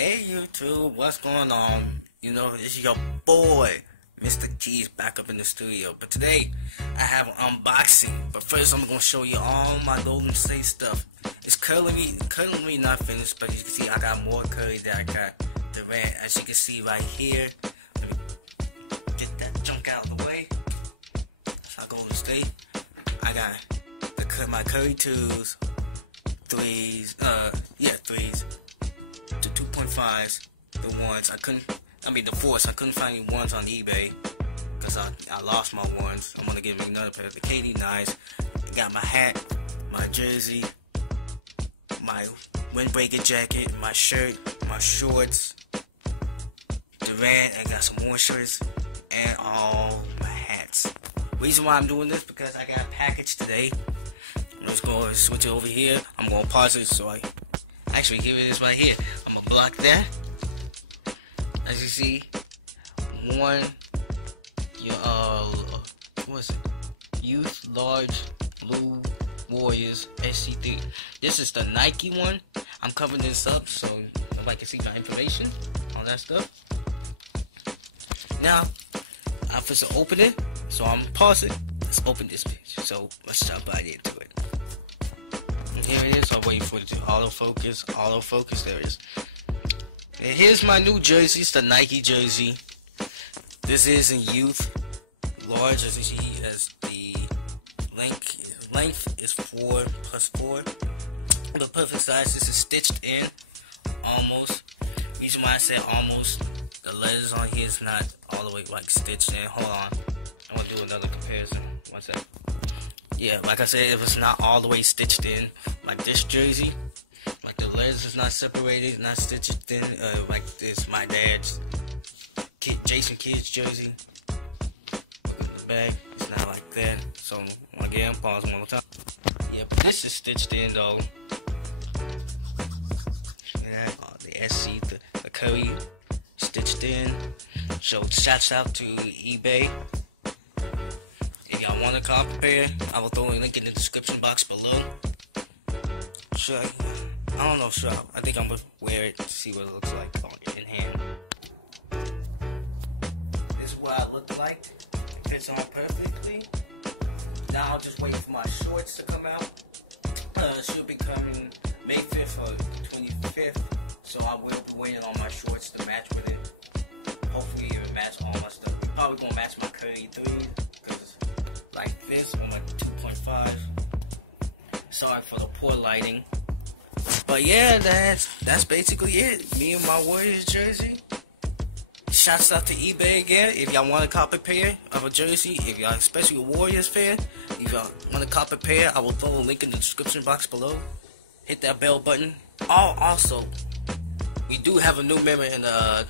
Hey YouTube, what's going on? You know, it's your boy, Mr. Keys, back up in the studio. But today, I have an unboxing. But first, I'm gonna show you all my Golden State stuff. It's currently not finished, but you can see I got more Curry than I got Durant. As you can see right here, let me get that junk out of the way. That's my Golden State. I got my Curry 2s, 3s, threes. The 2.5s, the 1s. The 4s. I couldn't find any 1s on eBay because I lost my 1s. I'm gonna get me another pair. The KD9s. I got my hat, my jersey, my windbreaker jacket, my shirt, my shorts, Durant. I got some more shirts and all my hats. Reason why I'm doing this because I got a package today. Let's go switch it over here. I'm gonna pause it so actually, here it is right here. I'm gonna block that. As you see, what is it? Youth Large Blue Warriors SC3. This is the Nike one. I'm covering this up so nobody can see my information, all that stuff. Now, I'm supposed to open it, so I'm gonna pause it. Let's open this page. So let's jump right into it. Here it is. I'll wait for it to autofocus. Autofocus. There it is. And here's my new jersey. It's the Nike jersey. This is in youth large, as you see, as the length is 4+4. The perfect size. This is stitched in almost. Reason why I said almost, the letters on here is not all the way like stitched in. Hold on. I'm gonna do another comparison. One second. Yeah, like I said, if it's not all the way stitched in, like this jersey, like the letters is not separated, not stitched in, like this, my dad's Jason Kidd's jersey. Look at the back, it's not like that. So, again, pause one more time. Yeah, but this is stitched in though. Yeah, the SC, the Curry, stitched in. So, shouts out to eBay. If y'all want a copy pair, I will throw a link in the description box below. I don't know, I think I'm gonna wear it to see what it looks like in hand. This is what I look like. It fits on perfectly. Now I'll just wait for my shorts to come out. Should be coming May 5th or 25th. So I will be waiting on my shorts to match with it. Hopefully it will match all my stuff. Probably gonna match my Curry 3s. Like this on my 2.5. Sorry for the poor lighting. But yeah, that's basically it. Me and my Warriors jersey. Shouts out to eBay again. If y'all want a copy pair of a jersey, if y'all especially a Warriors fan, if y'all want a copy pair, I will throw a link in the description box below. Hit that bell button. Also, we do have a new member in the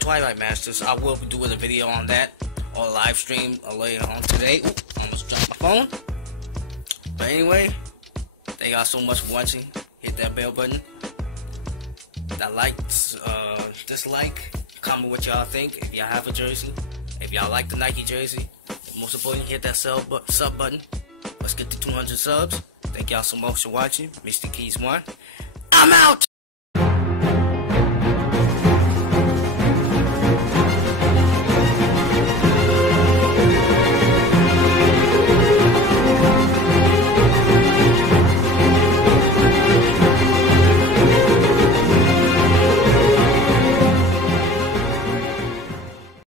Twilight Masters. I will be doing a video on that. Or live stream later on today. Ooh, almost dropped my phone. But anyway, thank y'all so much for watching. Hit that bell button. That dislike. Comment what y'all think. If y'all have a jersey. If y'all like the Nike jersey. Most importantly, hit that sub button. Let's get to 200 subs. Thank y'all so much for watching. Mr. Keys 1. I'm out!